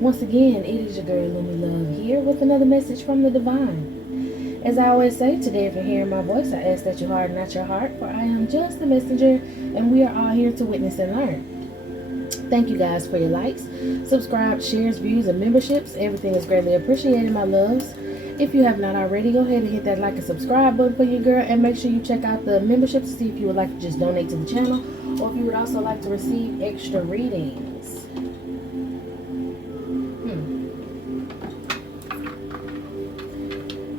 Once again, it is your girl Lumi Love here with another message from the divine. As I always say, today if you're hearing my voice, I ask that you harden not your heart, for I am just a messenger, and we are all here to witness and learn. Thank you guys for your likes, subscribes, shares, views, and memberships. Everything is greatly appreciated, my loves. If you have not already, go ahead and hit that like and subscribe button for your girl, and make sure you check out the membership to see if you would like to just donate to the channel, or if you would also like to receive extra readings.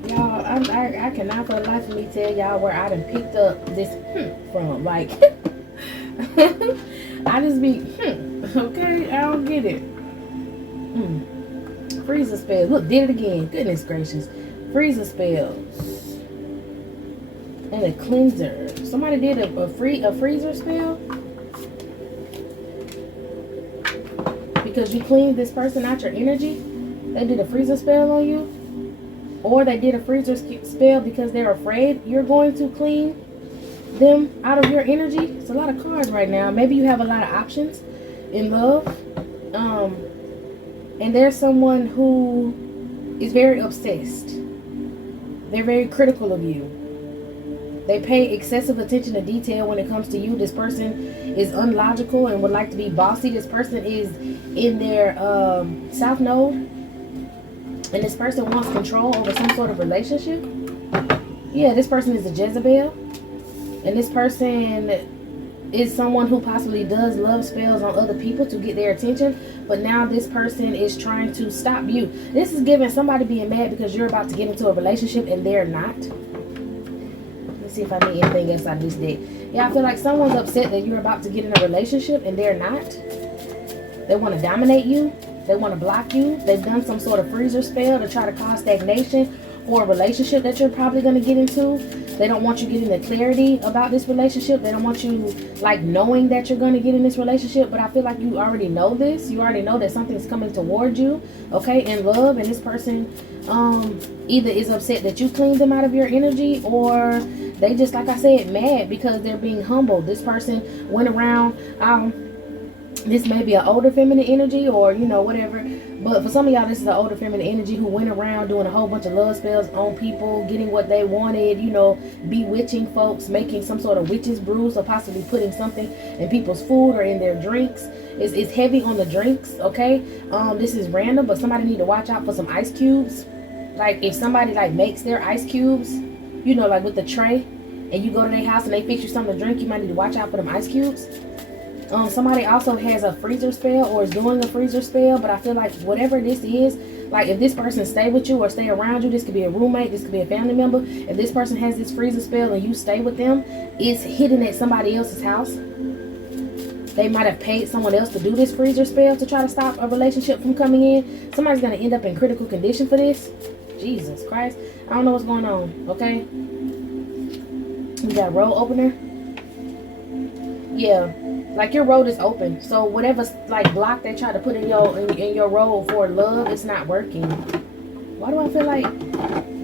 Y'all, I cannot for the life of me tell y'all where I done picked up this from. Like, I just be, okay, I don't get it. Freezer spells. Look, did it again. Goodness gracious. Freezer spells. And a cleanser. Somebody did a freezer spell? Because you cleaned this person out your energy? They did a freezer spell on you? Or they did a freezer spell because they're afraid you're going to clean them out of your energy. It's a lot of cards right now. Maybe you have a lot of options in love. And there's someone who is very obsessed. They're very critical of you. They pay excessive attention to detail when it comes to you. This person is unlogical and would like to be bossy. This person is in their south node. And this person wants control over some sort of relationship. Yeah, this person is a Jezebel. And this person is someone who possibly does love spells on other people to get their attention. But now this person is trying to stop you. This is giving somebody being mad because you're about to get into a relationship and they're not. Let's see if I need anything else out of this deck. Yeah, I feel like someone's upset that you're about to get in a relationship and they're not. They want to dominate you. They want to block you. They've done some sort of freezer spell to try to cause stagnation for a relationship that you're probably going to get into. They don't want you getting the clarity about this relationship. They don't want you like knowing that you're going to get in this relationship. But I feel like you already know this. You already know that something's coming towards you, okay, in love. And this person either is upset that you cleaned them out of your energy, or they just, like I said, mad because they're being humbled. This person went around, this may be an older feminine energy, or you know, whatever, but for some of y'all this is an older feminine energy who went around doing a whole bunch of love spells on people, getting what they wanted, you know, bewitching folks, making some sort of witch's brews, or possibly putting something in people's food or in their drinks. It's heavy on the drinks, okay? This is random, but somebody need to watch out for some ice cubes. Like if somebody like makes their ice cubes, you know, like with the tray, and you go to their house and they fix you something to drink, you might need to watch out for them ice cubes. Somebody also has a freezer spell or is doing a freezer spell, but I feel like whatever this is, like if this person stay with you or stay around you, this could be a roommate, this could be a family member. If this person has this freezer spell and you stay with them, it's hidden at somebody else's house. They might have paid someone else to do this freezer spell to try to stop a relationship from coming in. Somebody's going to end up in critical condition for this. Jesus Christ. I don't know what's going on, okay? We got a roll opener. Yeah. Like your road is open, so whatever's like block they try to put in your road for love, it's not working. Why do I feel like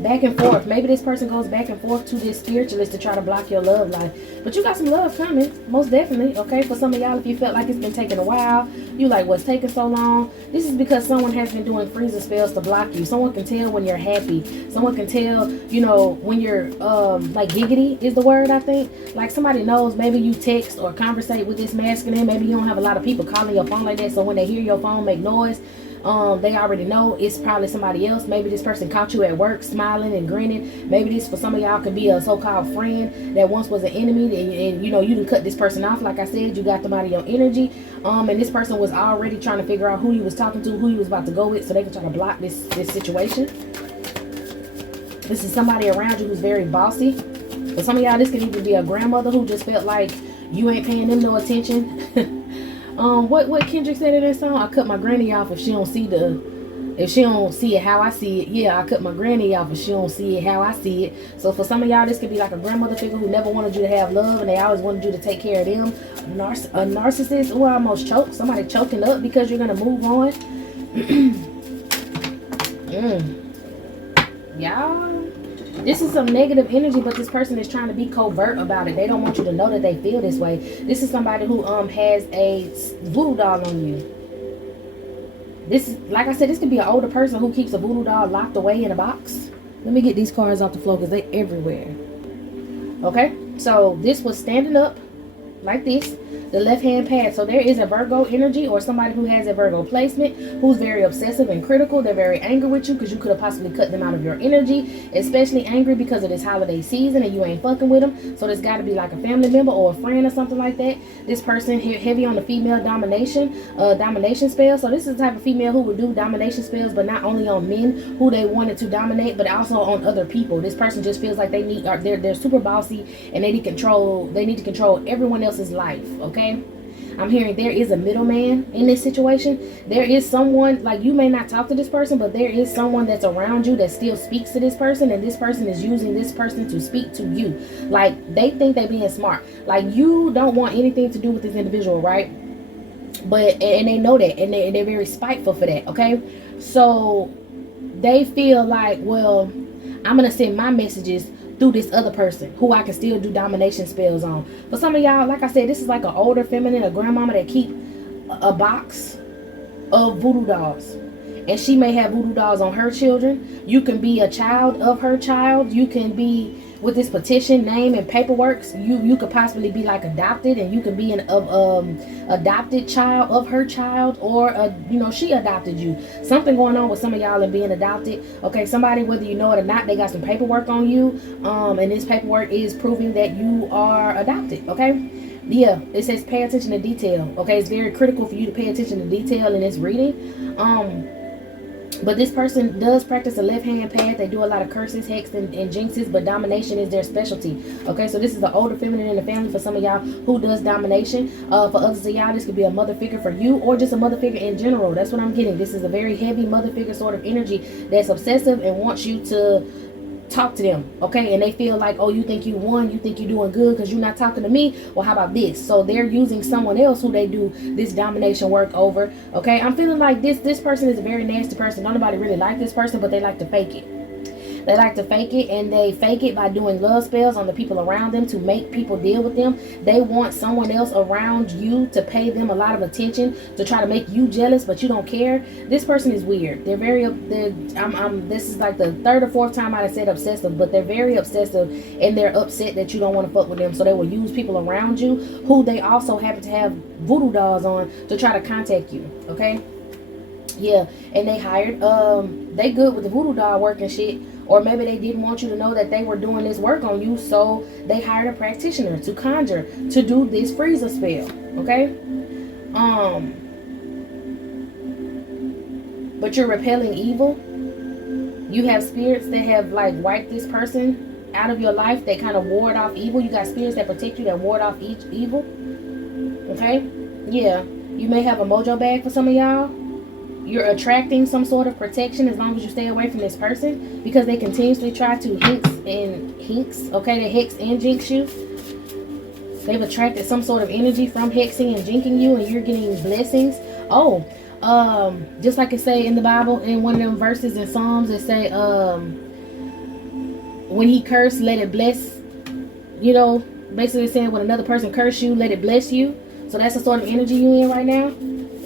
back and forth? Maybe this person goes back and forth to this spiritualist to try to block your love life. But you got some love coming, most definitely. Okay, for some of y'all, if you felt like it's been taking a while, you like what's taking so long. This is because someone has been doing freezer spells to block you. Someone can tell when you're happy. Someone can tell, you know, when you're like giggity is the word, I think. Like somebody knows, maybe you text or conversate with this masculine. Maybe you don't have a lot of people calling your phone like that, so when they hear your phone make noise, they already know it's probably somebody else. Maybe this person caught you at work smiling and grinning. Maybe this for some of y'all could be a so-called friend that once was an enemy, and you know, you didn't cut this person off. Like I said, you got them out of your energy, and this person was already trying to figure out who you was talking to, who you was about to go with, so they could try to block this situation. This is somebody around you who's very bossy. For some of y'all, this can even be a grandmother who just felt like you ain't paying them no attention. What Kendrick said in that song, I cut my granny off if she don't see it how I see it. Yeah, I cut my granny off if she don't see it how I see it. So for some of y'all, this could be like a grandmother figure who never wanted you to have love, and they always wanted you to take care of them. A narcissist who almost choked. Somebody choking up because you're gonna move on. Y'all, this is some negative energy, but this person is trying to be covert about it. They don't want you to know that they feel this way. This is somebody who has a voodoo doll on you. This is, like I said, this could be an older person who keeps a voodoo doll locked away in a box. Let me get these cards off the floor because they're everywhere. Okay, so this was standing up like this, the left hand pad. So there is a Virgo energy, or somebody who has a Virgo placement, who's very obsessive and critical. They're very angry with you because you could have possibly cut them out of your energy, especially angry because of this holiday season and you ain't fucking with them. So there's got to be like a family member or a friend or something like that. This person here heavy on the female domination spell. So this is the type of female who would do domination spells, but not only on men who they wanted to dominate, but also on other people. This person just feels like they're super bossy and they need to control everyone else's life. Okay, I'm hearing there is a middleman in this situation. There is someone, like, you may not talk to this person, but there is someone that's around you that still speaks to this person, and this person is using this person to speak to you. Like, they think they're being smart. Like, you don't want anything to do with this individual, right? But, and they know that, and they're very spiteful for that, okay? So they feel like, well, I'm going to send my messages through this other person who I can still do domination spells on. For some of y'all, like I said, this is like an older feminine, a grandmama that keep a box of voodoo dolls. And she may have voodoo dolls on her children. You can be a child of her child. You can be, with this petition, name, and paperwork, you could possibly be like adopted, and you can be an adopted child of her child, or she adopted you. Something going on with some of y'all and being adopted. Okay, somebody, whether you know it or not, they got some paperwork on you, and this paperwork is proving that you are adopted. Okay, yeah, it says pay attention to detail. Okay, it's very critical for you to pay attention to detail in this reading. But this person does practice a left hand path. They do a lot of curses, hex, and jinxes, but domination is their specialty. Okay, so this is the older feminine in the family for some of y'all who does domination. For others of y'all, this could be a mother figure for you, or just a mother figure in general. That's what I'm getting. This is a very heavy mother figure sort of energy that's obsessive and wants you to talk to them, okay? And they feel like, oh, you think you won, you think you're doing good because you're not talking to me. Well, how about this? So they're using someone else who they do this domination work over. Okay, I'm feeling like this person is a very nasty person. Nobody really like this person, but they like to fake it. They like to fake it, and they fake it by doing love spells on the people around them to make people deal with them. They want someone else around you to pay them a lot of attention, to try to make you jealous, but you don't care. This person is weird. They're very, this is like the third or fourth time I said obsessive, but they're very obsessive, and they're upset that you don't want to fuck with them. So they will use people around you who they also happen to have voodoo dolls on to try to contact you. Okay, yeah, and they hired, they good with the voodoo doll work and shit. Or maybe they didn't want you to know that they were doing this work on you, so they hired a practitioner to conjure, to do this freezer spell. Okay? But you're repelling evil. You have spirits that have like wiped this person out of your life, that kind of ward off evil. You got spirits that protect you, that ward off evil. Okay? Yeah. You may have a mojo bag for some of y'all. You're attracting some sort of protection as long as you stay away from this person, because they continuously try to hinks, okay? They hex and jinx you. They've attracted some sort of energy from hexing and jinxing you, and you're getting blessings. Oh, just like it say in the Bible, in one of them verses in Psalms, it say, when he cursed, let it bless. You know, basically saying when another person curse you, let it bless you. So that's the sort of energy you in right now.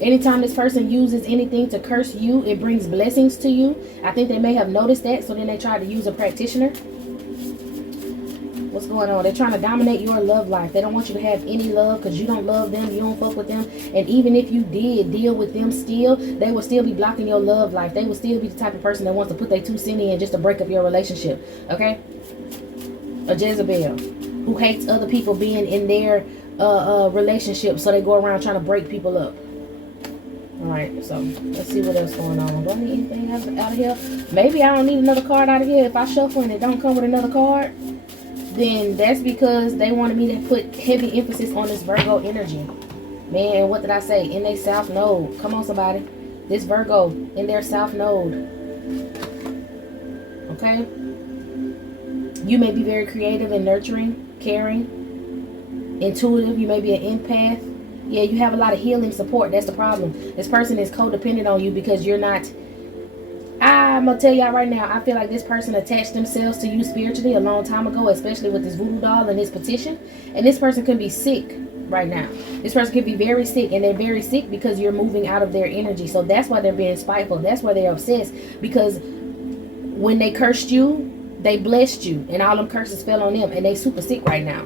Anytime this person uses anything to curse you, it brings blessings to you. I think they may have noticed that, so then they tried to use a practitioner. What's going on? They're trying to dominate your love life. They don't want you to have any love because you don't love them, you don't fuck with them. And even if you did deal with them still, they will still be blocking your love life. They will still be the type of person that wants to put their 2 cents in just to break up your relationship. Okay? A Jezebel who hates other people being in their relationship, so they go around trying to break people up. Alright, so let's see what else going on. Do I need anything else out of here? Maybe I don't need another card out of here. If I shuffle and it don't come with another card, then that's because they wanted me to put heavy emphasis on this Virgo energy. Man, what did I say? In their south node. Come on, somebody. This Virgo in their south node. Okay? You may be very creative and nurturing, caring, intuitive. You may be an empath. Yeah, you have a lot of healing support. That's the problem. This person is codependent on you because you're not. I'm going to tell y'all right now, I feel like this person attached themselves to you spiritually a long time ago, especially with this voodoo doll and this petition. And this person could be sick right now. This person could be very sick, and they're very sick because you're moving out of their energy. So that's why they're being spiteful. That's why they're obsessed, because when they cursed you, they blessed you, and all them curses fell on them, and they super sick right now.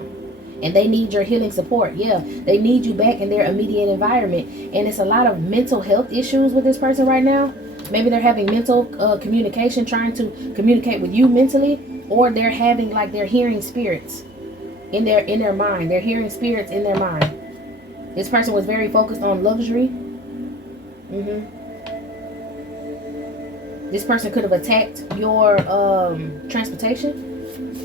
And they need your healing support. Yeah, they need you back in their immediate environment. And it's a lot of mental health issues with this person right now. Maybe they're having mental communication, trying to communicate with you mentally, or they're having, like, they're hearing spirits in their mind. They're hearing spirits in their mind. This person was very focused on luxury. This person could have attacked your transportation.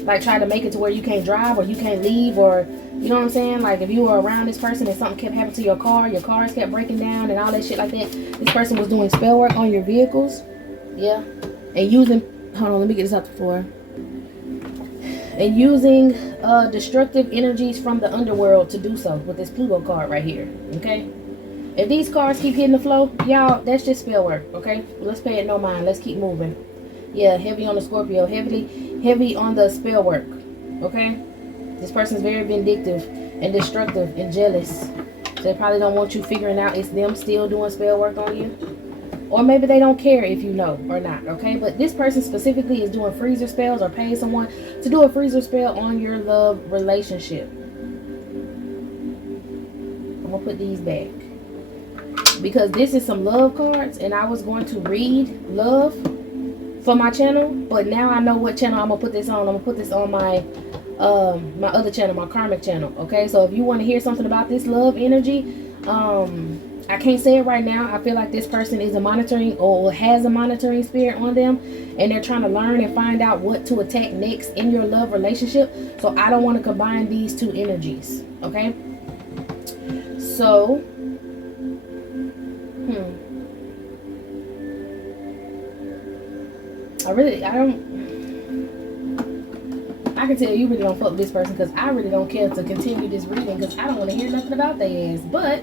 Like, try to make it to where you can't drive, or you can't leave, or, you know what I'm saying? Like, if you were around this person and something kept happening to your cars kept breaking down and all that shit like that, this person was doing spell work on your vehicles. Yeah. And using, hold on, let me get this out the floor. And using destructive energies from the underworld to do so with this Pluto card right here. Okay? If these cards keep hitting the flow, y'all, that's just spell work. Okay? Let's pay it no mind. Let's keep moving. Yeah, heavy on the Scorpio, heavy on the spell work. Okay? This person's very vindictive and destructive and jealous. So they probably don't want you figuring out it's them still doing spell work on you. Or maybe they don't care if you know or not. Okay? But this person specifically is doing freezer spells, or paying someone to do a freezer spell on your love relationship. I'm going to put these back, because this is some love cards, and I was going to read love for my channel, but now I know what channel I'm gonna put this on. I'm gonna put this on my my other channel, my karmic channel. Okay, so if you want to hear something about this love energy, I can't say it right now. I feel like this person is a monitoring, or has a monitoring spirit on them, and they're trying to learn and find out what to attack next in your love relationship. So I don't want to combine these two energies. Okay, so I can tell you really don't fuck with this person, because I really don't care to continue this reading, because I don't want to hear nothing about their ass. But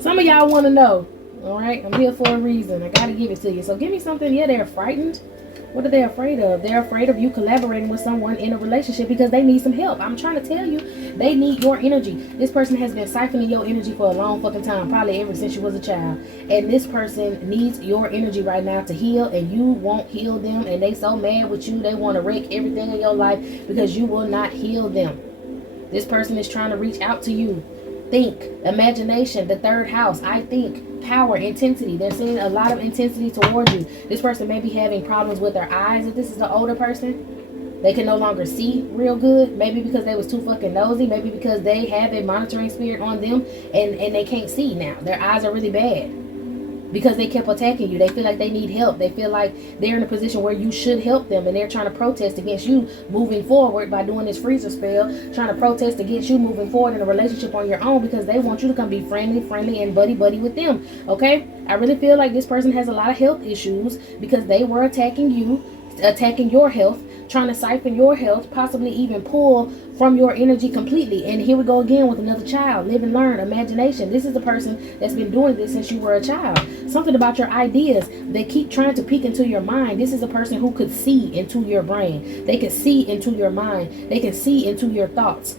some of y'all want to know. Alright, I'm here for a reason. I gotta give it to you. So give me something. Yeah, they're frightened. What are they afraid of? They're afraid of you collaborating with someone in a relationship because they need some help. I'm trying to tell you, they need your energy. This person has been siphoning your energy for a long fucking time, probably ever since you was a child. And this person needs your energy right now to heal, and you won't heal them. And they so mad with you, they want to wreck everything in your life because you will not heal them. This person is trying to reach out to you. Think, imagination, the third house. I think, power, intensity. They're seeing a lot of intensity towards you. This person may be having problems with their eyes. If this is the older person, they can no longer see real good. Maybe because they was too fucking nosy. Maybe because they have a monitoring spirit on them, and they can't see now. Their eyes are really bad because they kept attacking you. They feel like they need help. They feel like they're in a position where you should help them, and they're trying to protest against you moving forward by doing this freezer spell, trying to protest against you moving forward in a relationship on your own, because they want you to come be friendly and buddy with them. Okay, I really feel like this person has a lot of health issues because they were attacking you, attacking your health, trying to siphon your health, possibly even pull from your energy completely. And here we go again with another child. Live and learn, imagination. This is the person that's been doing this since you were a child. Something about your ideas. They keep trying to peek into your mind. This is a person who could see into your brain. They can see into your mind. They can see into your thoughts.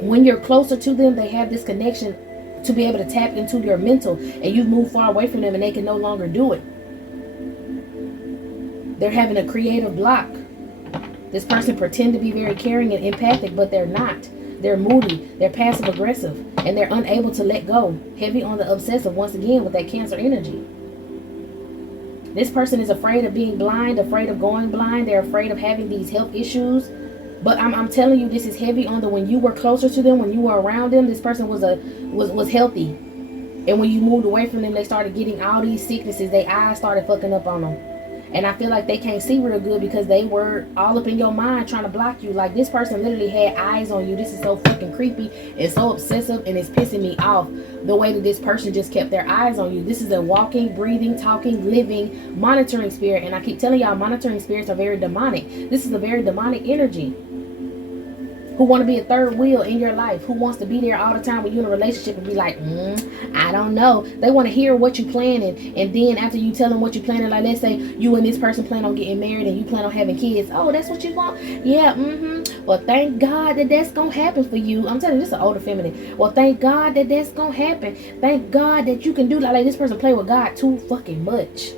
When you're closer to them, they have this connection to be able to tap into your mental, and you move far away from them and they can no longer do it. They're having a creative block. This person pretend to be very caring and empathic, but they're not. They're moody, they're passive aggressive, and they're unable to let go. Heavy on the obsessive once again with that Cancer energy. This person is afraid of being blind, afraid of going blind. They're afraid of having these health issues. But I'm telling you, this is heavy on the, when you were closer to them, when you were around them, this person was healthy. And when you moved away from them, they started getting all these sicknesses. Their eyes started fucking up on them. And I feel like they can't see real good because they were all up in your mind trying to block you. Like, this person literally had eyes on you. This is so fucking creepy and so obsessive, and it's pissing me off the way that this person just kept their eyes on you. This is a walking, breathing, talking, living, monitoring spirit. And I keep telling y'all, monitoring spirits are very demonic. This is a very demonic energy. who want to be a third wheel in your life, who wants to be there all the time when you're in a relationship and be like, I don't know. They want to hear what you planning, and then after you tell them what you planning, like let's say you and this person plan on getting married and you plan on having kids. Oh, that's what you want? Yeah, Well, thank God that that's gonna happen for you. I'm telling you, this is an older feminine. Well, thank God that that's gonna happen. Thank God that you can do like this person play with God too fucking much.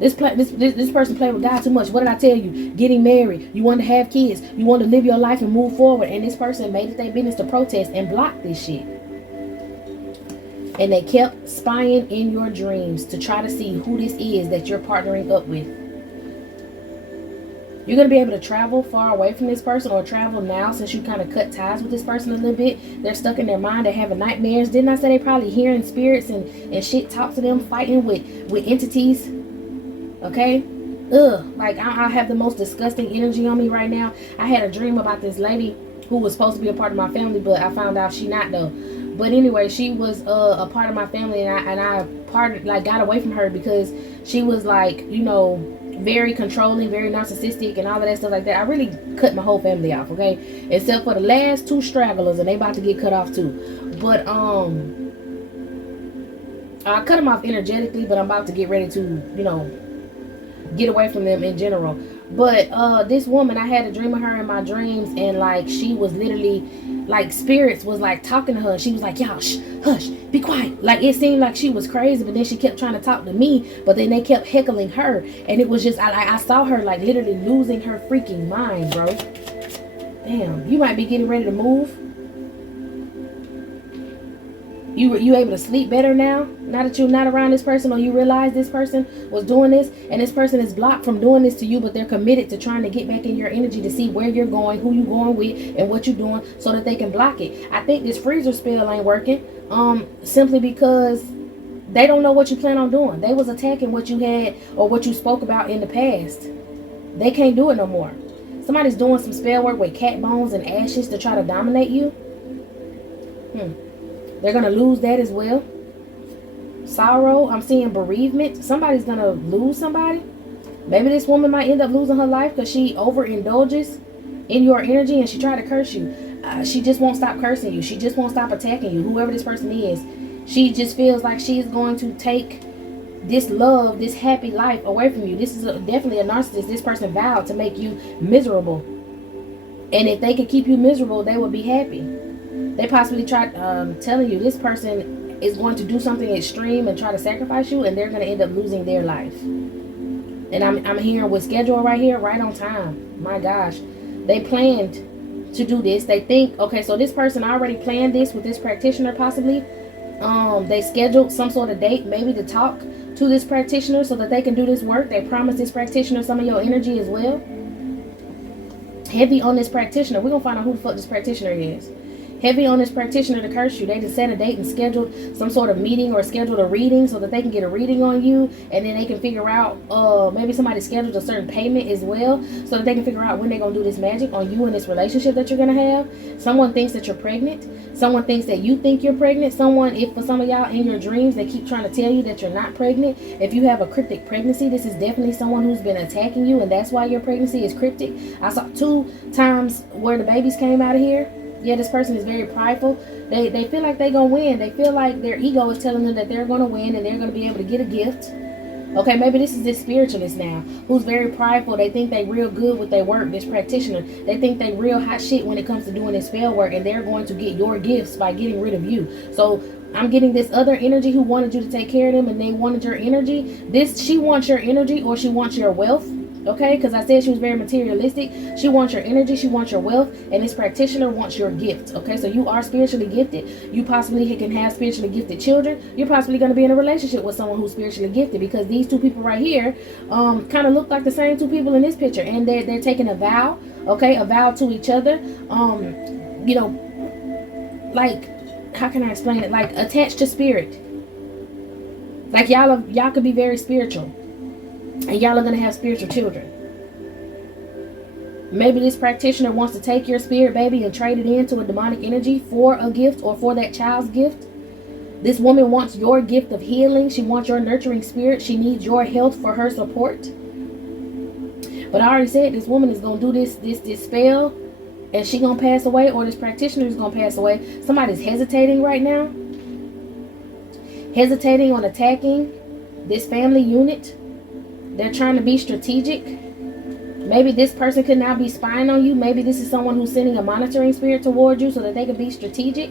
This person played with God too much. What did I tell you? Getting married. You want to have kids. You want to live your life and move forward. And this person made it their business to protest and block this shit. And they kept spying in your dreams to try to see who this is that you're partnering up with. You're going to be able to travel far away from this person, or travel now since you kind of cut ties with this person a little bit. They're stuck in their mind. They're having nightmares. Didn't I say they probably hearing spirits and shit talk to them, fighting with entities? Okay? Like I have the most disgusting energy on me right now. I had a dream about this lady who was supposed to be a part of my family, but I found out she not though. But anyway, she was a part of my family, and I got away from her because she was like, you know, very controlling, very narcissistic, and all of that stuff like that. I really cut my whole family off, okay? Except for the last 2 stragglers, and they about to get cut off too. But I cut them off energetically, but I'm about to get ready to, you know, get away from them in general. But this woman, I had a dream of her in my dreams, and like she was literally like spirits was like talking to her. She was like, y'all, hush, be quiet. Like it seemed like she was crazy, but then she kept trying to talk to me, but then they kept heckling her, and it was just I saw her like literally losing her freaking mind, bro. Damn, you might be getting ready to move. You able to sleep better now that you're not around this person, or you realize this person was doing this, and this person is blocked from doing this to you, but they're committed to trying to get back in your energy to see where you're going, who you're going with, and what you're doing, so that they can block it. I think this freezer spell ain't working simply because they don't know what you plan on doing. They was attacking what you had or what you spoke about in the past. They can't do it no more. Somebody's doing some spell work with cat bones and ashes to try to dominate you. They're going to lose that as well. Sorrow. I'm seeing bereavement. Somebody's going to lose somebody. Maybe this woman might end up losing her life because she overindulges in your energy and she tried to curse you. She just won't stop cursing you. She just won't stop attacking you. Whoever this person is. She just feels like she's going to take this love, this happy life away from you. This is definitely a narcissist. This person vowed to make you miserable. And if they could keep you miserable, they would be happy. They possibly tried telling you this person is going to do something extreme and try to sacrifice you, and they're going to end up losing their life. And I'm hearing with schedule right here, right on time. My gosh. They planned to do this. They think, okay, so this person already planned this with this practitioner possibly. They scheduled some sort of date maybe to talk to this practitioner so that they can do this work. They promised this practitioner some of your energy as well. Heavy on this practitioner. We're going to find out who the fuck this practitioner is. Heavy on this practitioner to curse you. They just set a date and scheduled some sort of meeting or scheduled a reading so that they can get a reading on you, and then they can figure out maybe somebody scheduled a certain payment as well so that they can figure out when they're going to do this magic on you and this relationship that you're going to have. Someone thinks that you're pregnant. Someone thinks that you think you're pregnant. Someone, if for some of y'all in your dreams, they keep trying to tell you that you're not pregnant. If you have a cryptic pregnancy, this is definitely someone who's been attacking you, and that's why your pregnancy is cryptic. I saw 2 times where the babies came out of here. Yeah, this person is very prideful. They feel like they're going to win. They feel like their ego is telling them that they're going to win and they're going to be able to get a gift. Okay, maybe this is this spiritualist now who's very prideful. They think they real good with their work, this practitioner. They think they real hot shit when it comes to doing this spell work, and they're going to get your gifts by getting rid of you. So I'm getting this other energy who wanted you to take care of them, and they wanted your energy. She wants your energy, or she wants your wealth. Okay, because I said she was very materialistic. She wants your energy, she wants your wealth, and this practitioner wants your gift. Okay, so you are spiritually gifted. You possibly can have spiritually gifted children. You're possibly going to be in a relationship with someone who's spiritually gifted, because these 2 people right here kind of look like the same 2 people in this picture, and they're taking a vow. Okay, a vow to each other. You know, like, how can I explain it? Like attached to spirit. Like y'all could be very spiritual. And y'all are going to have spiritual children. Maybe this practitioner wants to take your spirit baby and trade it into a demonic energy for a gift or for that child's gift. This woman wants your gift of healing. She wants your nurturing spirit. She needs your health for her support. But I already said this woman is going to do this spell and she gonna pass away, or this practitioner is gonna pass away. Somebody's hesitating right now, hesitating on attacking this family unit. They're trying to be strategic. Maybe this person could now be spying on you. Maybe this is someone who's sending a monitoring spirit towards you so that they can be strategic.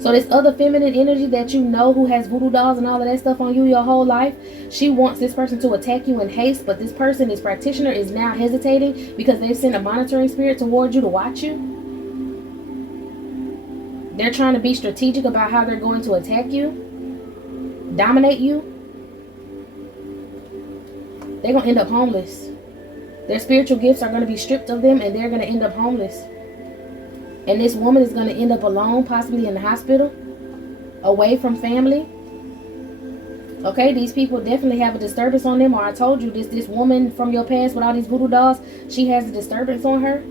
So this other feminine energy that you know, who has voodoo dolls and all of that stuff on you your whole life, she wants this person to attack you in haste. But this person, this practitioner, is now hesitating because they've sent a monitoring spirit towards you to watch you. They're trying to be strategic about how they're going to attack you, dominate you. They're going to end up homeless. Their spiritual gifts are going to be stripped of them, and they're going to end up homeless. And this woman is going to end up alone, possibly in the hospital, away from family. Okay, these people definitely have a disturbance on them. Or I told you, this woman from your past with all these voodoo dolls, she has a disturbance on her.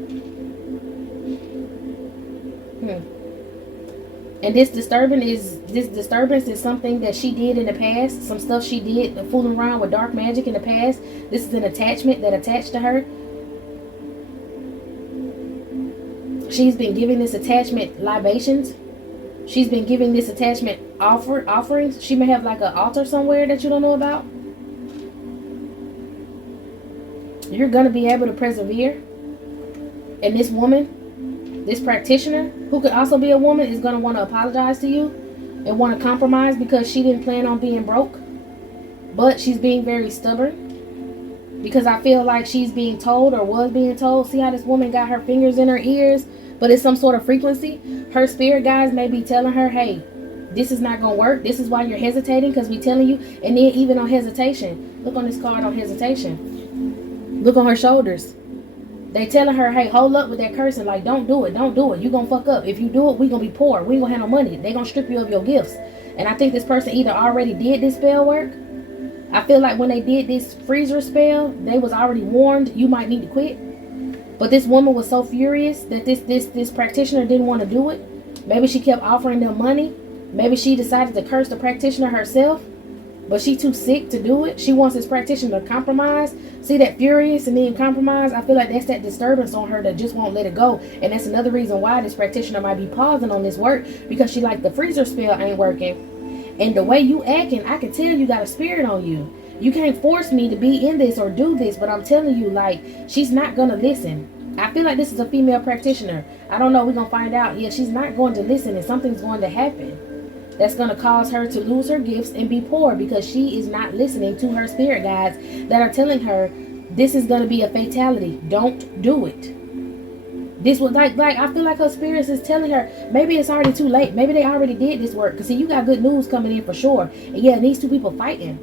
And this disturbance is something that she did in the past. Some stuff she did, fooling around with dark magic in the past. This is an attachment that attached to her. She's been giving this attachment libations. She's been giving this attachment offerings. She may have like an altar somewhere that you don't know about. You're going to be able to persevere. And this woman, this practitioner, who could also be a woman, is going to want to apologize to you and want to compromise because she didn't plan on being broke. But she's being very stubborn because I feel like she's being told, or was being told. See how this woman got her fingers in her ears, but it's some sort of frequency. Her spirit guides may be telling her, hey, this is not going to work. This is why you're hesitating, because we telling you. And then even on hesitation, look on this card on hesitation. Look on her shoulders. They telling her, hey, hold up with that cursing. Like, don't do it. Don't do it. You're going to fuck up. If you do it, we going to be poor. We ain't going to have no money. They going to strip you of your gifts. And I think this person either already did this spell work. I feel like when they did this freezer spell, they was already warned, you might need to quit. But this woman was so furious that this practitioner didn't want to do it. Maybe she kept offering them money. Maybe she decided to curse the practitioner herself. But she too sick to do it. She wants this practitioner to compromise. See that furious and then compromise? I feel like that's that disturbance on her that just won't let it go. And that's another reason why this practitioner might be pausing on this work. Because she like, the freezer spell ain't working. And the way you acting, I can tell you got a spirit on you. You can't force me to be in this or do this. But I'm telling you, like, she's not going to listen. I feel like this is a female practitioner. I don't know. We're going to find out. Yeah, she's not going to listen, and something's going to happen that's going to cause her to lose her gifts and be poor, because she is not listening to her spirit guides that are telling her this is going to be a fatality. Don't do it. This was like I feel like her spirits is telling her maybe it's already too late. Maybe they already did this work. Because see, you got good news coming in for sure. And yeah, these two people fighting.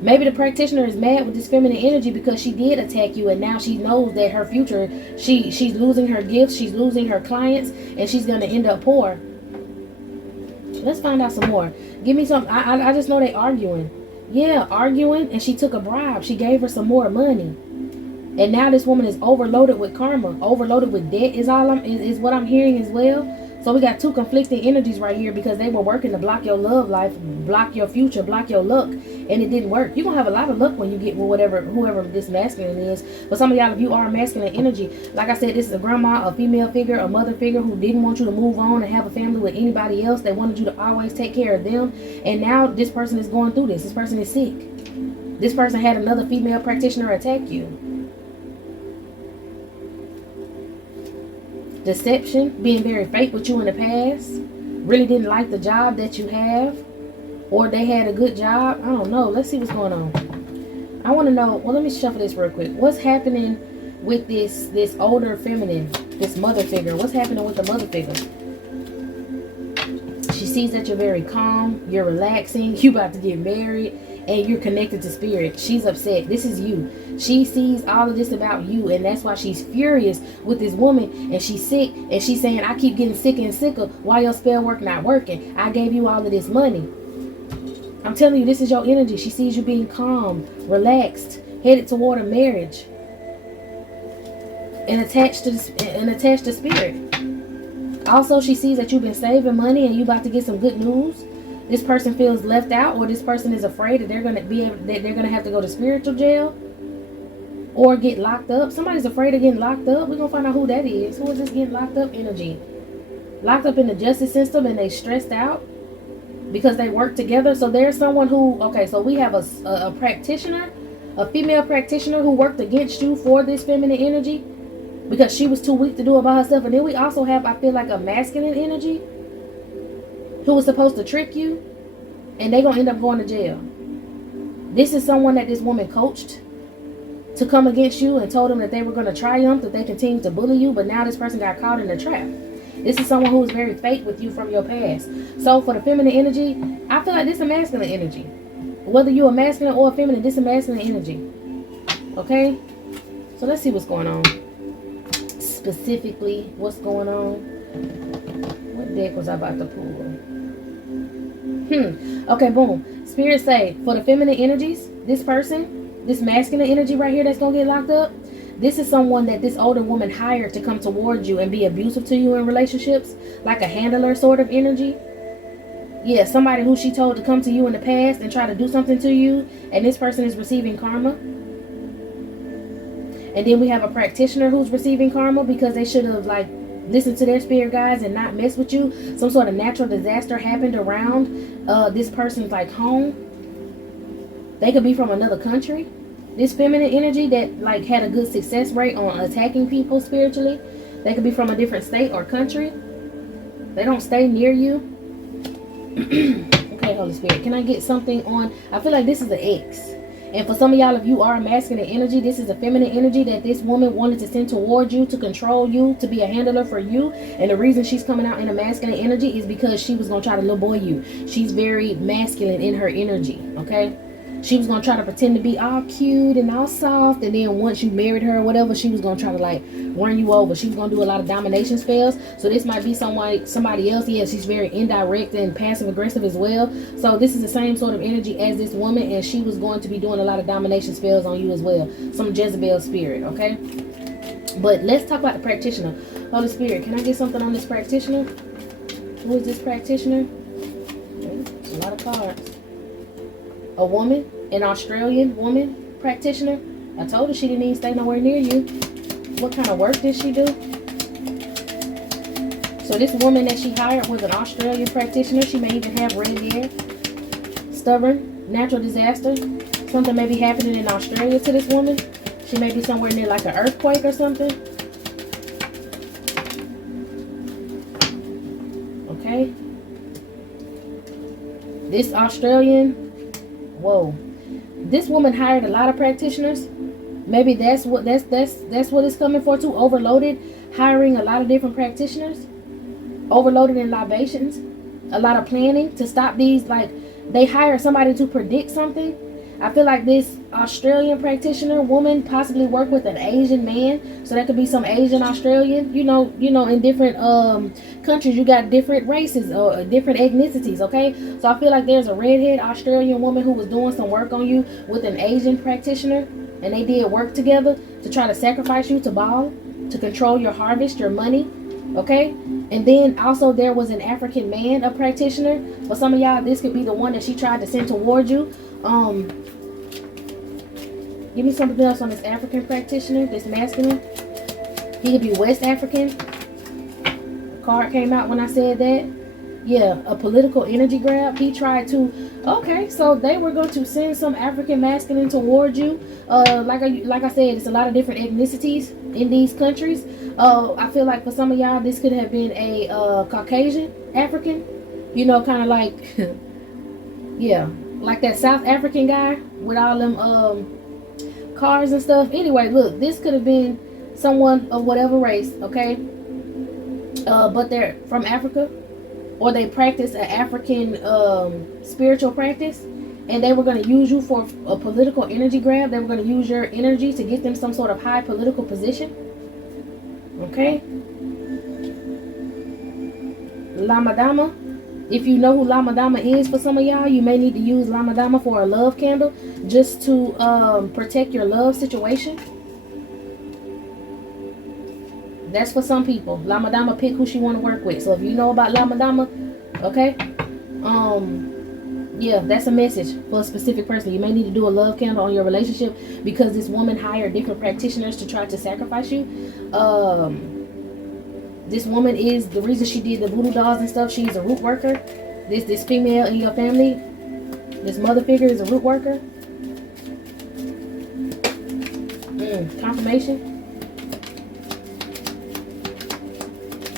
Maybe the practitioner is mad with this feminine energy because she did attack you, and now she knows that her future, she's losing her gifts, she's losing her clients, and she's going to end up poor. Let's find out some more. Give me some. I just know they arguing. Yeah, arguing, and she took a bribe. She gave her some more money. And now this woman is overloaded with karma, overloaded with debt is what I'm hearing as well. So we got two conflicting energies right here, because they were working to block your love life, block your future, block your luck, and it didn't work. You're going to have a lot of luck when you get with whoever this masculine is. But some of y'all, if you are masculine energy, like I said, this is a grandma, a female figure, a mother figure who didn't want you to move on and have a family with anybody else. They wanted you to always take care of them. And now this person is going through this. This person is sick. This person had another female practitioner attack you. Deception, being very fake with you in the past, really didn't like the job that you have, or they had a good job. I don't know. Let's see what's going on. I want to know. Well, let me shuffle this real quick. What's happening with this older feminine, this mother figure? What's happening with the mother figure? She sees that you're very calm, you're relaxing, you about to get married, and you're connected to spirit. She's upset. This is you. She sees all of this about you, and that's why she's furious with this woman, and she's sick, and she's saying, I keep getting sicker and sicker. Why your spell work not working? I gave you all of this money. I'm telling you, this is your energy. She sees you being calm, relaxed, headed toward a marriage, and attached to spirit. Also, she sees that you've been saving money and you about to get some good news. This person feels left out, or this person is afraid that they're gonna have to go to spiritual jail. or get locked up. Somebody's afraid of getting locked up. We're going to find out who that is. Who is this getting locked up energy? Locked up in the justice system and they stressed out because they work together. So there's someone who, okay, so we have a practitioner, a female practitioner who worked against you for this feminine energy because she was too weak to do it by herself. And then we also have, I feel like, a masculine energy who was supposed to trick you, and they're going to end up going to jail. This is someone that this woman coached to come against you and told them that they were going to triumph, that they continued to bully you, but now this person got caught in a trap. This is someone who is very fake with you from your past. So for the feminine energy, I feel like this is a masculine energy. Whether you're a masculine or a feminine, this is a masculine energy. Okay? So let's see what's going on. Specifically, what's going on? What deck was I about to pull? Okay, boom. Spirit say, for the feminine energies, this person, this masculine energy right here that's going to get locked up, this is someone that this older woman hired to come towards you and be abusive to you in relationships, like a handler sort of energy. Yeah, somebody who she told to come to you in the past and try to do something to you, and this person is receiving karma. And then we have a practitioner who's receiving karma because they should have like listened to their spirit guides and not mess with you. Some sort of natural disaster happened around this person's like home. They could be from another country. This feminine energy that like had a good success rate on attacking people spiritually. They could be from a different state or country. They don't stay near you. Okay, Holy Spirit, can I get something on? I feel like this is an X. And for some of y'all, if you are a masculine energy, this is a feminine energy that this woman wanted to send towards you, to control you, to be a handler for you. And the reason she's coming out in a masculine energy is because she was going to try to little boy you. She's very masculine in her energy, okay? She was going to try to pretend to be all cute and all soft. And then once you married her or whatever, she was going to try to like run you over. She was going to do a lot of domination spells. So this might be somebody else. Yeah, she's very indirect and passive aggressive as well. So this is the same sort of energy as this woman. And she was going to be doing a lot of domination spells on you as well. Some Jezebel spirit, okay? But let's talk about the practitioner. Holy Spirit, can I get something on this practitioner? Who is this practitioner? Okay, a lot of cards. A woman, an Australian woman practitioner. I told her she didn't even stay nowhere near you. What kind of work did she do? So this woman that she hired was an Australian practitioner. She may even have red hair. Stubborn, natural disaster. Something may be happening in Australia to this woman. She may be somewhere near like an earthquake or something. Okay. This Australian, whoa, this woman hired a lot of practitioners. Maybe that's what it's coming for too. Overloaded, hiring a lot of different practitioners, overloaded in libations, a lot of planning to stop these. Like they hire somebody to predict something. I feel like this Australian practitioner woman possibly worked with an Asian man. So that could be some Asian Australian. You know, in different countries you got different races or different ethnicities, okay? So I feel like there's a redhead Australian woman who was doing some work on you with an Asian practitioner. And they did work together to try to sacrifice you to Baal, to control your harvest, your money, okay? And then also there was an African man, a practitioner. For some of y'all, this could be the one that she tried to send towards you. Give me something else on this African practitioner, this masculine. He could be West African. The card came out when I said that. Yeah, a political energy grab. He tried to, okay, so they were going to send some African masculine towards you. Like I said, it's a lot of different ethnicities in these countries. I feel like for some of y'all, this could have been a Caucasian African. You know, kind of like, yeah, like that South African guy with all them cars and stuff. Anyway, look, this could have been someone of whatever race, okay? But they're from Africa. Or they practice an African spiritual practice, and they were going to use you for a political energy grab. They were going to use your energy to get them some sort of high political position. Okay. Lamadama. If you know who Lamadama is for some of y'all, you may need to use Lamadama for a love candle just to protect your love situation. That's for some people. Lamadama pick who she want to work with. So if you know about Lamadama, okay. Yeah, that's a message for a specific person. You may need to do a love candle on your relationship because this woman hired different practitioners to try to sacrifice you. This woman is the reason she did the voodoo dolls and stuff. She's a root worker. This female in your family, this mother figure is a root worker. Confirmation.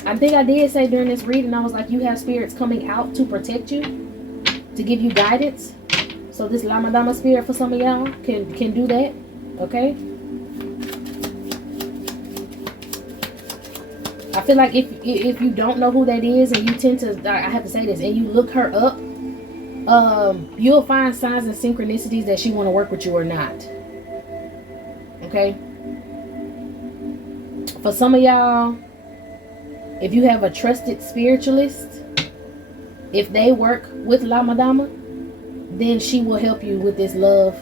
I think I did say during this reading, I was like, you have spirits coming out to protect you, to give you guidance. So this Lama Dama spirit for some of y'all can do that. Okay. I feel like if you don't know who that is and you tend to, I have to say this, and you look her up, you'll find signs and synchronicities that she want to work with you or not. Okay. For some of y'all, if you have a trusted spiritualist, if they work with Lama Dama, then she will help you with this love,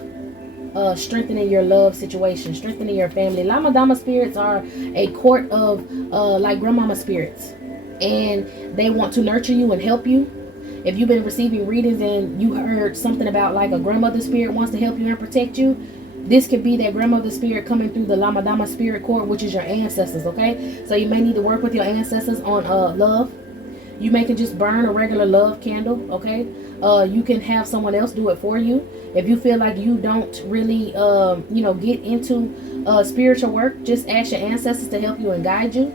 strengthening your love situation, strengthening your family. Lama Dama spirits are a court of like grandmama spirits, and they want to nurture you and help you. If you've been receiving readings and you heard something about like a grandmother spirit wants to help you and protect you, this could be that grandmother spirit coming through the Lama Dama spirit court, which is your ancestors. Okay, so you may need to work with your ancestors on love. You may can just burn a regular love candle. Okay, you can have someone else do it for you. If you feel like you don't really get into spiritual work, just ask your ancestors to help you and guide you.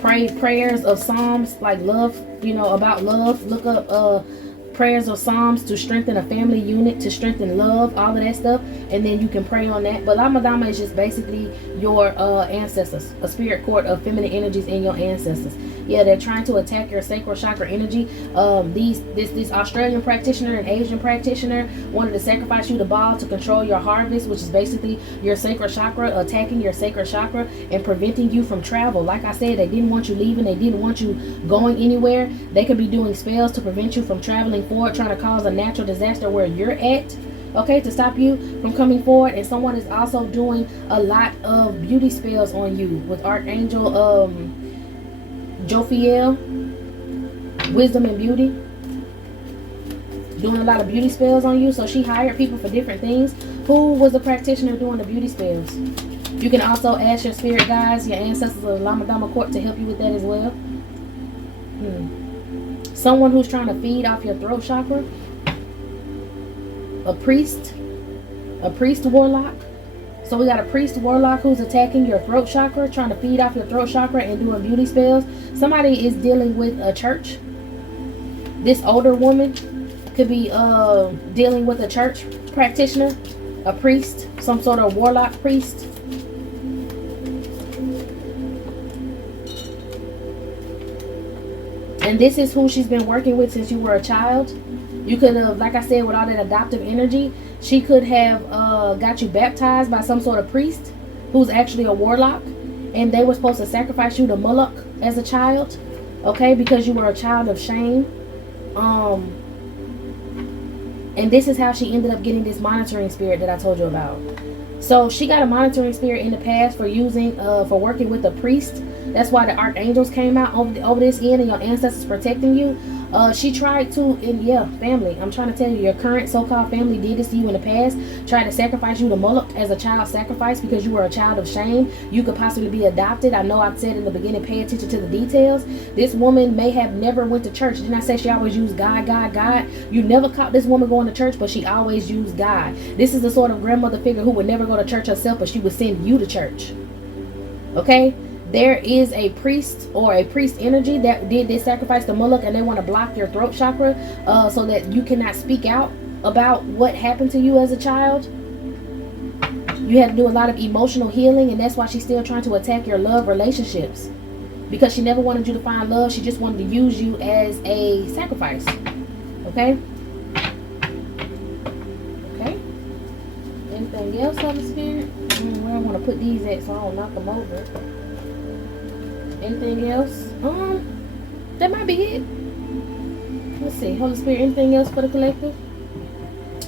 Pray prayers of Psalms like love, about love. Look up prayers of Psalms to strengthen a family unit, to strengthen love, all of that stuff, and then you can pray on that. But Lama Dama is just basically your ancestors, a spirit court of feminine energies in your ancestors. Yeah, they're trying to attack your sacral chakra energy. This Australian practitioner and Asian practitioner wanted to sacrifice you the ball to control your harvest, which is basically your sacral chakra, attacking your sacral chakra and preventing you from travel. Like I said, they didn't want you leaving. They didn't want you going anywhere. They could be doing spells to prevent you from traveling forward, trying to cause a natural disaster where you're at. Okay, to stop you from coming forward. And someone is also doing a lot of beauty spells on you with Archangel Jophiel, wisdom and beauty, doing a lot of beauty spells on you. So she hired people for different things. Who was the practitioner doing the beauty spells? You can also ask your spirit guides, your ancestors of the Lama Dama court to help you with that as well. Someone who's trying to feed off your throat chakra. A priest warlock. So we got a priest warlock who's attacking your throat chakra, trying to feed off your throat chakra and doing beauty spells. Somebody is dealing with a church. This older woman could be dealing with a church practitioner, a priest, some sort of warlock priest. And this is who she's been working with since you were a child. You could have, like I said, with all that adoptive energy, she could have got you baptized by some sort of priest who's actually a warlock. And they were supposed to sacrifice you to Moloch as a child. Okay, because you were a child of shame. And this is how she ended up getting this monitoring spirit that I told you about. So she got a monitoring spirit in the past for working with a priest. That's why the archangels came out over this end and your ancestors protecting you. She tried to, and yeah, family, I'm trying to tell you, your current so-called family did this to you in the past, tried to sacrifice you to Moloch as a child sacrifice because you were a child of shame. You could possibly be adopted. I know I said in the beginning, pay attention to the details. This woman may have never went to church. Didn't I say she always used God, God, God? You never caught this woman going to church, but she always used God. This is the sort of grandmother figure who would never go to church herself, but she would send you to church. Okay? There is a priest or a priest energy that did this sacrifice to Moloch, and they want to block your throat chakra so that you cannot speak out about what happened to you as a child. You had to do a lot of emotional healing, and that's why she's still trying to attack your love relationships, because she never wanted you to find love. She just wanted to use you as a sacrifice. Okay? Okay? Anything else on the spirit? Where I want to put these at so I don't knock them over. Anything else? That might be it. Let's see. Holy Spirit, anything else for the collective?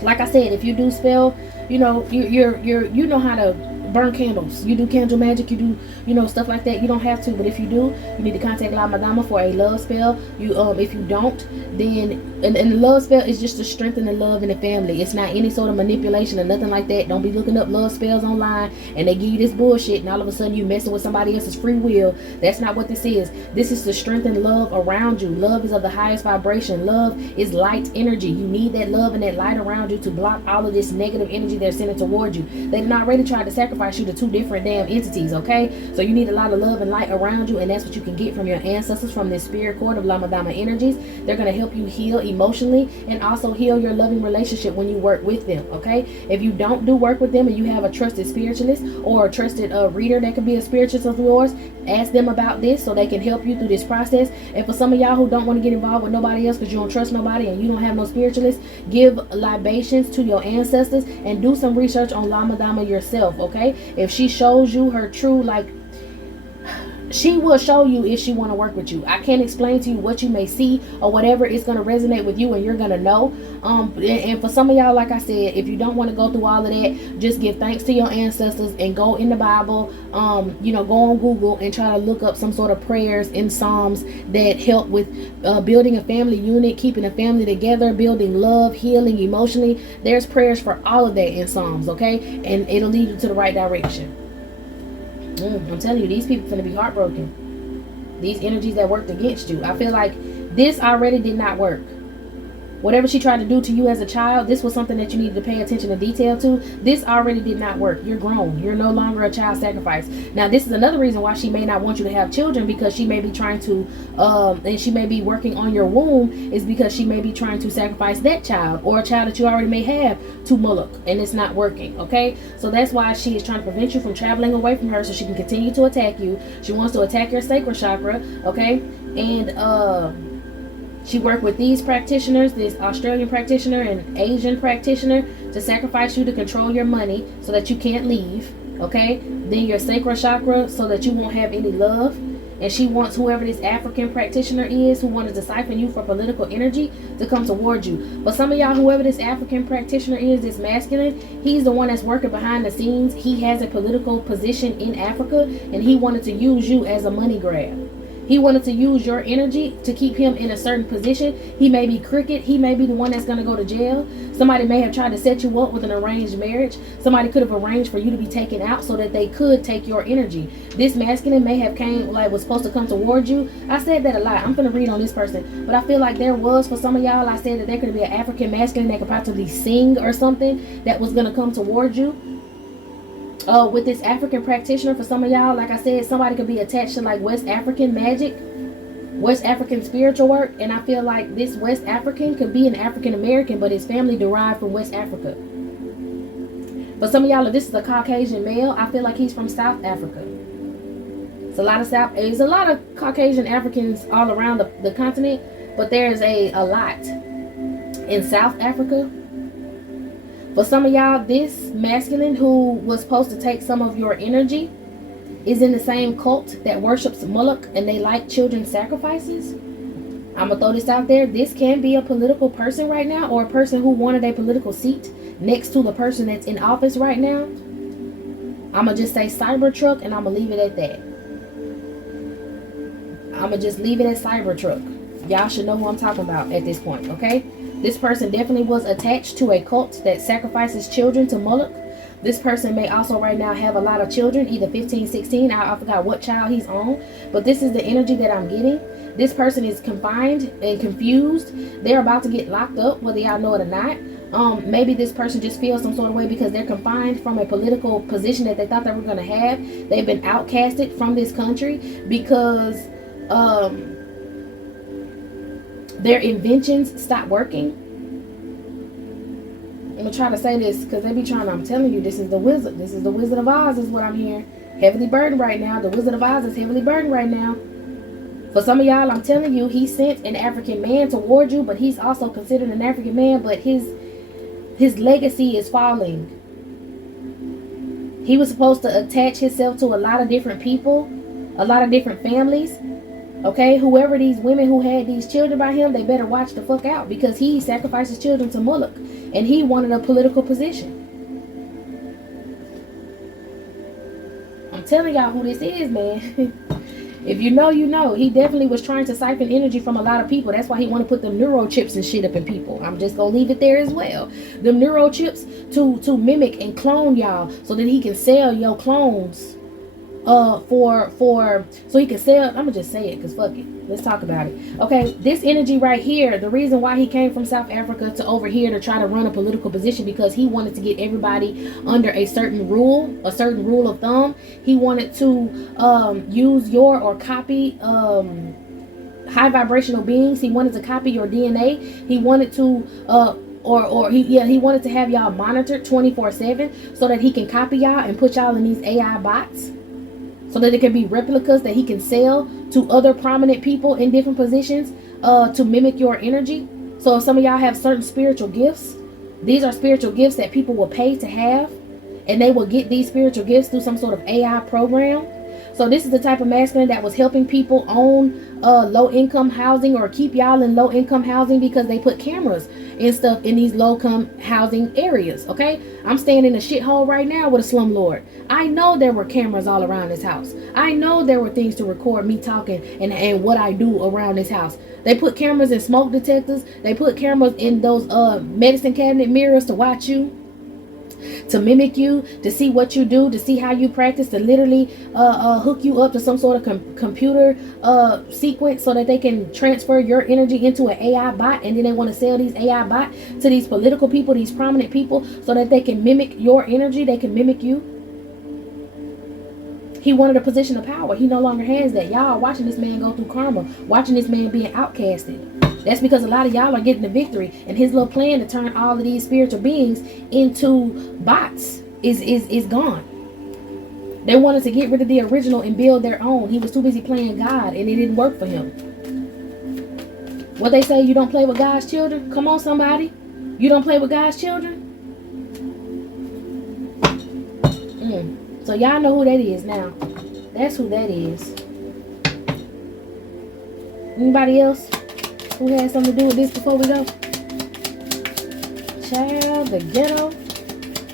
Like I said, if you do spell, you know how to burn candles. You do candle magic, you do, you know, stuff like that. You don't have to, but if you do, you need to contact La Madama for a love spell. You if you don't, then and the love spell is just to strengthen the love in the family. It's not any sort of manipulation or nothing like that. Don't be looking up love spells online and they give you this bullshit and all of a sudden you messing with somebody else's free will. That's not what this is. This is to strengthen love around you. Love is of the highest vibration. Love is light energy. You need that love and that light around you to block all of this negative energy they're sending towards you. They did not already try to sacrifice you to two different damn entities, okay? So you need a lot of love and light around you, and that's what you can get from your ancestors, from this spirit cord of La Madama energies. They're going to help you heal emotionally and also heal your loving relationship when you work with them, okay? If you don't do work with them and you have a trusted spiritualist or a trusted reader that could be a spiritualist of yours, ask them about this so they can help you through this process. And for some of y'all who don't want to get involved with nobody else because you don't trust nobody and you don't have no spiritualist, give libations to your ancestors and do some research on La Madama yourself, okay? If she shows you her true, like, she will show you if she want to work with you. I can't explain to you what you may see or whatever. It's going to resonate with you and you're going to know. And for some of y'all, like I said, if you don't want to go through all of that, just give thanks to your ancestors and go in the Bible, you know, go on Google and try to look up some sort of prayers in Psalms that help with building a family unit, keeping a family together, building love, healing emotionally. There's prayers for all of that in Psalms, okay? And it'll lead you to the right direction. I'm telling you, these people are going to be heartbroken. These energies that worked against you. I feel like this already did not work. Whatever she tried to do to you as a child, this was something that you needed to pay attention to detail to. This already did not work. You're grown. You're no longer a child sacrifice. Now, this is another reason why she may not want you to have children, because she may be trying to, and she may be working on your womb, is because she may be trying to sacrifice that child or a child that you already may have to Moloch, and it's not working, okay? So that's why she is trying to prevent you from traveling away from her so she can continue to attack you. She wants to attack your sacral chakra, okay? And, she worked with these practitioners, this Australian practitioner and Asian practitioner, to sacrifice you to control your money so that you can't leave, okay? Then your sacral chakra so that you won't have any love. And she wants whoever this African practitioner is who wanted to siphon you for political energy to come towards you. But some of y'all, whoever this African practitioner is, this masculine, he's the one that's working behind the scenes. He has a political position in Africa and he wanted to use you as a money grab. He wanted to use your energy to keep him in a certain position. He may be crooked. He may be the one that's going to go to jail. Somebody may have tried to set you up with an arranged marriage. Somebody could have arranged for you to be taken out so that they could take your energy. This masculine may have was supposed to come towards you. I said that a lot. I'm going to read on this person. But I feel like there was, for some of y'all, I said that there could be an African masculine that could possibly sing or something that was going to come towards you. With this African practitioner, for some of y'all, like I said, somebody could be attached to like West African magic, West African spiritual work, and I feel like this West African could be an African American, but his family derived from West Africa. For some of y'all, if this is a Caucasian male, I feel like he's from South Africa. It's a lot of Caucasian Africans all around the continent, but there's a lot in South Africa. For some of y'all, this masculine who was supposed to take some of your energy is in the same cult that worships Moloch and they like children's sacrifices. I'm going to throw this out there. This can be a political person right now, or a person who wanted a political seat next to the person that's in office right now. I'm going to just say Cybertruck and I'm going to leave it at that. I'm going to just leave it at Cybertruck. Y'all should know who I'm talking about at this point, okay? This person definitely was attached to a cult that sacrifices children to Moloch. This person may also right now have a lot of children, either 15, 16. I forgot what child he's on. But this is the energy that I'm getting. This person is confined and confused. They're about to get locked up, whether y'all know it or not. Maybe this person just feels some sort of way because they're confined from a political position that they thought they were going to have. They've been outcasted from this country because their inventions stop working. I'm going to try to say this because they be trying to, I'm telling you, this is the wizard. This is the Wizard of Oz is what I'm hearing. Heavily burdened right now. The Wizard of Oz is heavily burdened right now. For some of y'all, I'm telling you, he sent an African man toward you, but he's also considered an African man, but his legacy is falling. He was supposed to attach himself to a lot of different people, a lot of different families. Okay, whoever these women who had these children by him, they better watch the fuck out because he sacrifices children to Moloch and he wanted a political position. I'm telling y'all who this is, man. If you know, you know. He definitely was trying to siphon energy from a lot of people. That's why he want to put them neurochips and shit up in people. I'm just gonna leave it there as well. Them neurochips to mimic and clone y'all, so that he can sell your clones. So he can sell. I'm gonna just say it, because fuck it. Let's talk about it. Okay, this energy right here, the reason why he came from South Africa to over here to try to run a political position, because he wanted to get everybody under a certain rule of thumb. He wanted to use your or copy high vibrational beings. He wanted to copy your DNA. He wanted to he wanted to have y'all monitored 24/7, so that he can copy y'all and put y'all in these AI bots, so that it can be replicas that he can sell to other prominent people in different positions to mimic your energy. So if some of y'all have certain spiritual gifts, these are spiritual gifts that people will pay to have, and they will get these spiritual gifts through some sort of AI program. So this is the type of masculine that was helping people own low-income housing, or keep y'all in low-income housing, because they put cameras and stuff in these low-income housing areas. Okay, I'm staying in a shithole right now with a slumlord. I know there were cameras all around this house. I know there were things to record me talking and what I do around this house. They put cameras in smoke detectors. They put cameras in those medicine cabinet mirrors to watch you, to mimic you, to see what you do, to see how you practice, to literally hook you up to some sort of computer sequence, so that they can transfer your energy into an AI bot, and then they want to sell these AI bot to these political people, these prominent people, so that they can mimic your energy, they can mimic you. He wanted a position of power. He no longer has that. Y'all are watching this man go through karma, watching this man being outcasted. That's because a lot of y'all are getting the victory, and his little plan to turn all of these spiritual beings into bots is gone. They wanted to get rid of the original and build their own. He was too busy playing God, and it didn't work for him. What they say, you don't play with God's children? Come on, somebody. You don't play with God's children? So y'all know who that is now. That's who that is. Anybody else who has something to do with this before we go? Child, the ghetto.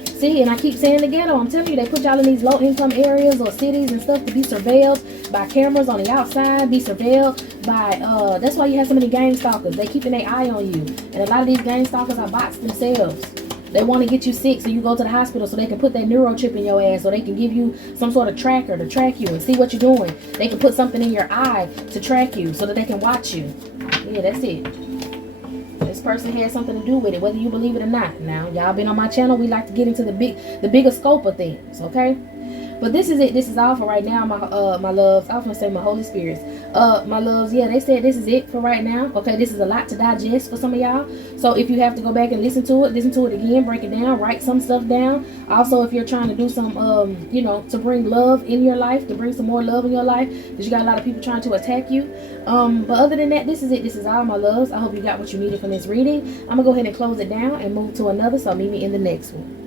See, and I keep saying the ghetto. I'm telling you, they put y'all in these low-income areas or cities and stuff to be surveilled by cameras on the outside, be surveilled by, that's why you have so many gang stalkers. They keeping their eye on you. And a lot of these gang stalkers are bots themselves. They want to get you sick so you go to the hospital, so they can put that neurochip in your ass, so they can give you some sort of tracker to track you and see what you're doing. They can put something in your eye to track you so that they can watch you. Yeah, that's it. This person has something to do with it, whether you believe it or not. Now, y'all been on my channel. We like to get into the bigger scope of things, okay? But this is it. This is all for right now, my loves. I was gonna say my Holy Spirits. My loves, yeah, they said this is it for right now. Okay, this is a lot to digest for some of y'all. So if you have to go back and listen to it again, break it down, write some stuff down. Also, if you're trying to do some, to bring love in your life, to bring some more love in your life, because you got a lot of people trying to attack you. But other than that, this is it. This is all, my loves. I hope you got what you needed from this reading. I'm gonna go ahead and close it down and move to another. So meet me in the next one.